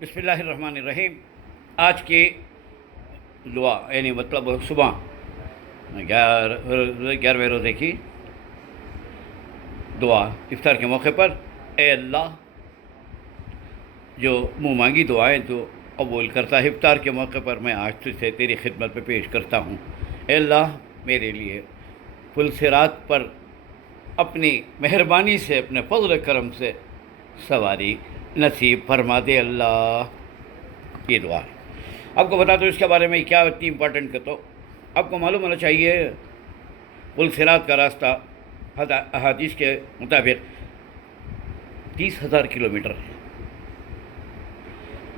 بسم اللہ الرحمن الرحیم۔ آج کی دعا یعنی مطلب صبح 11ویں روزے کی دعا افطار کے موقع پر، اے اللہ جو منہ مانگی دعائیں تو قبول کرتا ہے، افطار کے موقع پر میں آج تجھ سے تیری خدمت پہ پیش کرتا ہوں۔ اے اللہ میرے لیے پل صراط پر اپنی مہربانی سے، اپنے فضل کرم سے سواری نصیب فرما دے اللہ۔ یہ دعا ہے۔ آپ کو بتا دو اس کے بارے میں کیا اتنی امپورٹنٹ کہ تو آپ کو معلوم ہونا چاہیے پل صراط کا راستہ احادیث کے مطابق 30,000 کلومیٹر ہے،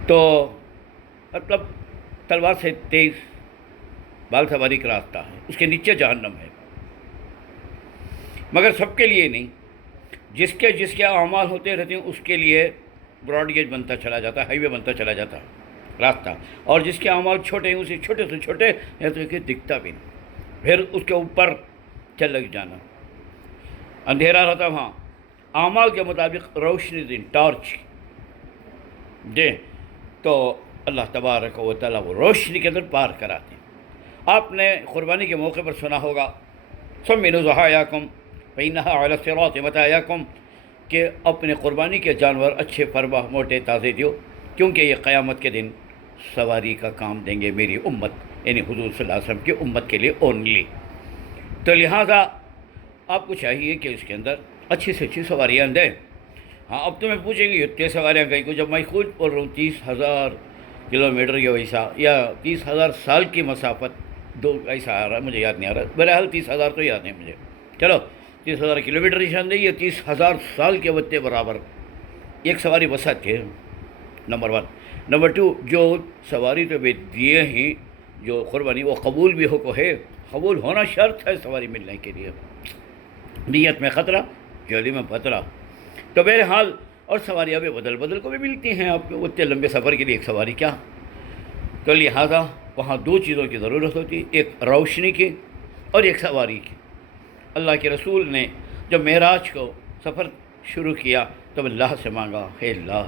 تو مطلب تلوار سے 23 بال سواری کا راستہ ہے، اس کے نیچے جہنم ہے، مگر سب کے لیے نہیں۔ جس کے اعمال ہوتے رہتے ہیں اس کے لیے براڈ گیج بنتا چلا جاتا ہے، ہائی وے بنتا چلا جاتا ہے راستہ، اور جس کے اعمال چھوٹے ہیں اسے چھوٹے سے چھوٹے یا تو کہ دکھتا بھی نہیں، پھر اس کے اوپر چل لگ جانا، اندھیرا رہتا وہاں، اعمال کے مطابق روشنی دن ٹارچ دے تو اللہ تبارک و تعالیٰ وہ روشنی کے اندر پار کراتے ہیں۔ آپ نے قربانی کے موقع پر سنا ہوگا سمنوا ضحایاکم فإنها علی الصراط متاعکم، کہ اپنے قربانی کے جانور اچھے فربہ موٹے تازے دیو، کیونکہ یہ قیامت کے دن سواری کا کام دیں گے میری امت، یعنی حضور صلی اللہ علیہ وسلم کی امت کے لیے اونلی۔ تو لہٰذا آپ کو چاہیے کہ اس کے اندر اچھی سے اچھی سواریاں دیں۔ ہاں اب تو میں پوچھیں گے اتنے سواریاں کہیں کو، جب میں خود بول رہا ہوں 30,000 کلومیٹر یا ویسا، یا 30,000 سال کی مسافت، دو ایسا آ رہا ہے مجھے یاد نہیں آ رہا، بہرحال 30,000 تو یاد ہے مجھے، چلو 30,000 کلومیٹر نشان دے، یہ 30,000 سال کے وقت برابر ایک سواری وسعت ہے، نمبر 1۔ نمبر 2، جو سواری تو بھی دیے ہیں جو قربانی وہ قبول بھی ہو کو ہے، قبول ہونا شرط ہے سواری ملنے کے لیے، نیت میں خطرہ جولی میں خطرہ، تو بہرحال اور سواریاں بھی بدل کو بھی ملتی ہیں آپ کو اتنے لمبے سفر کے لیے ایک سواری کیا، تو لہٰذا وہاں دو چیزوں کی ضرورت ہوتی ہے، ایک روشنی کی اور ایک سواری کی۔ اللہ کے رسول نے جب معراج کو سفر شروع کیا تو اللہ سے مانگا، اے اللہ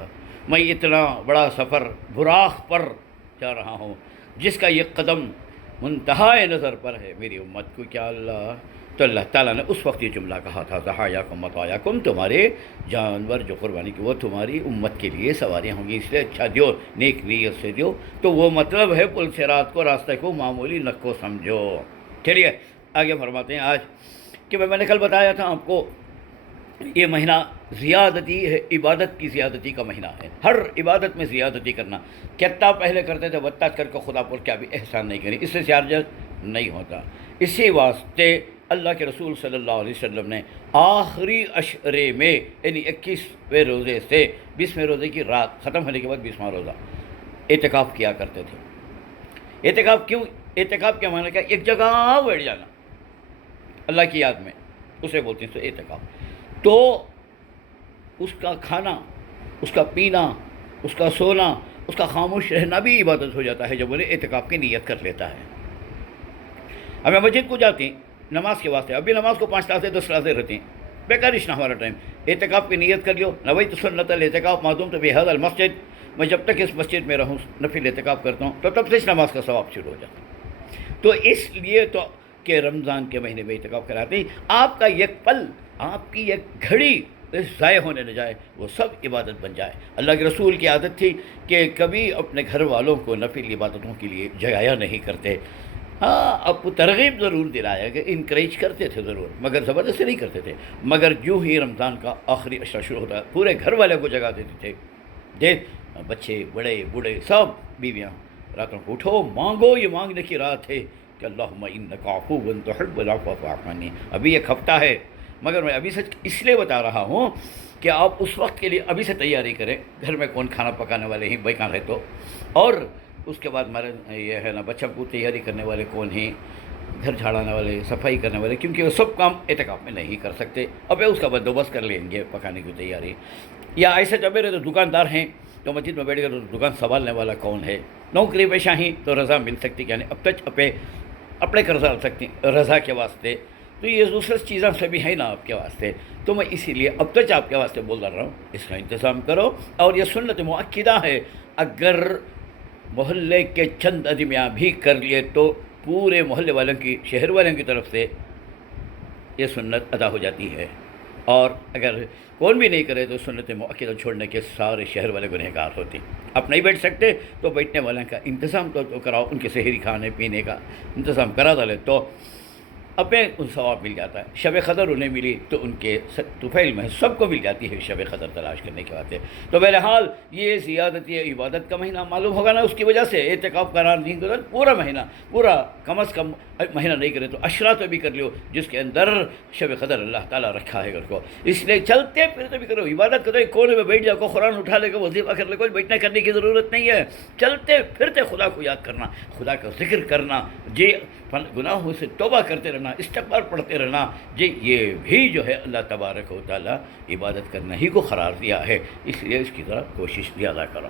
میں اتنا بڑا سفر براق پر جا رہا ہوں جس کا یہ قدم منتہائے نظر پر ہے میری امت کو، کیا اللہ؟ تو اللہ تعالیٰ نے اس وقت یہ جملہ کہا تھا ضحایاکم متاعکم، تمہارے جانور جو قربانی کی وہ تمہاری امت کے لیے سواریاں ہوں گی، اس لیے اچھا دیو، نیک نیت سے دیو۔ تو وہ مطلب ہے پل صراط کو، راستے کو معمولی نہ کو سمجھو۔ چلیے آگے فرماتے ہیں آج کہ میں نے کل بتایا تھا آپ کو یہ مہینہ زیادتی ہے، عبادت کی زیادتی کا مہینہ ہے، ہر عبادت میں زیادتی کرنا، کتنا پہلے کرتے تھے وطا کر کے خدا پر کیا بھی احسان نہیں کریں، اس سے چارجز نہیں ہوتا۔ اسی واسطے اللہ کے رسول صلی اللہ علیہ وسلم نے آخری عشرے میں یعنی 21ویں روزے سے 20ویں روزے کی رات ختم ہونے کے بعد 20واں روزہ اعتکاف کیا کرتے تھے۔ اعتکاف کیوں؟ اعتکاف کیا معنی؟ کیا؟ ایک جگہ بیٹھ جانا اللہ کی یاد میں، اسے بولتے ہیں اعتکاف۔ تو اس کا کھانا، اس کا پینا، اس کا سونا، اس کا خاموش رہنا بھی عبادت ہو جاتا ہے جب انہیں اعتکاف کی نیت کر لیتا ہے۔ ہمیں مسجد کو جاتے ہیں نماز کے واسطے، ابھی نماز کو 5 راتیں 10 راتیں رہتے ہیں، بیکارش نہ ہمارا ٹائم، اعتکاف کی نیت کر لیو، نویت سنت الاعتکاف ما دمت فی ھذا المسجد، میں جب تک اس مسجد میں رہوں نفل اعتکاف کرتا ہوں تو تب سے اس نماز کا ثواب شروع ہو جاتا ہے۔ تو اس لیے تو کہ رمضان کے مہینے میں اعتکاف کراتے ہیں، آپ کا ایک پل، آپ کی ایک گھڑی ضائع ہونے نہ جائے، وہ سب عبادت بن جائے۔ اللہ کے رسول کی عادت تھی کہ کبھی اپنے گھر والوں کو نفل عبادتوں کے لیے جگایا نہیں کرتے، ہاں اب ترغیب ضرور دلایا کہ انکریج کرتے تھے ضرور، مگر زبردستی نہیں کرتے تھے۔ مگر جو ہی رمضان کا آخری عشرہ شروع ہوتا ہے پورے گھر والے کو جگا دیتے تھے، دیکھ بچے بڑے بوڑھے سب، بیویاں، راتوں کو اٹھو مانگو، یہ مانگنے کی رات ہے کہ اللہم انک عفو تحب العفو فاعف عنی۔ ابھی ایک ہفتہ ہے، مگر میں ابھی سے اس لیے بتا رہا ہوں کہ آپ اس وقت کے لیے ابھی سے تیاری کریں، گھر میں کون کھانا پکانے والے ہیں بیکار ہے تو، اور اس کے بعد ہمارے یہ ہے نا بچہ کو تیاری کرنے والے کون ہیں، گھر جھاڑانے والے، صفائی کرنے والے، کیونکہ وہ سب کام اعتکاف میں نہیں کر سکتے، اب اس کا بندوبست کر لیں گے پکانے کی تیاری۔ یا ایسے جب میرے تو دکاندار ہیں تو مسجد میں بیٹھ کر تو دکان سنبھالنے والا کون ہے، نوکری پیشہ ہیں تو رضا مل سکتی، یعنی اب تک اپنے قرضہ رکھ سکتی رضا کے واسطے، تو یہ دوسری چیزیں سبھی ہیں نا آپ کے واسطے، تو میں اسی لیے اب تک آپ کے واسطے بول رہا ہوں اس کا انتظام کرو۔ اور یہ سنت مؤکدہ ہے اگر محلے کے چند آدمیاں بھی کر لیے تو پورے محلے والوں کی، شہر والوں کی طرف سے یہ سنت ادا ہو جاتی ہے، اور اگر کون بھی نہیں کرے تو سنت مؤکدہ چھوڑنے کے سارے شہر والے گنہگار ہوتے. آپ نہیں بیٹھ سکتے تو بیٹھنے والوں کا انتظام تو کراؤ، ان کے سحری کھانے پینے کا انتظام کرا ڈالے تو اپنے ان ثواب مل جاتا ہے. شب قدر انہیں ملی تو ان کے طفیل میں سب کو مل جاتی ہے شب قدر تلاش کرنے کے بعد. تو بہرحال یہ زیادتی عبادت کا مہینہ معلوم ہوگا نا، اس کی وجہ سے اعتکاف قرار نہیں کرو پورا مہینہ، پورا کم از کم مہینہ نہیں کرے تو عشرہ تو بھی کر لو جس کے اندر شب قدر اللہ تعالیٰ رکھا ہے گھر کو. اس لیے چلتے پھرتے بھی کرو، عبادت کرو، کونے میں بیٹھ جاؤ، کو قرآن اٹھا لے، کو وظیفہ کر لے، کوئی بیٹھنے کرنے کی ضرورت نہیں ہے. چلتے پھرتے خدا کو یاد کرنا، خدا کا ذکر کرنا، جی گناہوں سے توبہ کرتے رہنا، استغفار پڑھتے رہنا، جی یہ بھی جو ہے اللہ تبارک و تعالیٰ عبادت کرنا ہی کو قرار دیا ہے. اس لیے اس کی طرف کوشش زیادہ کرو.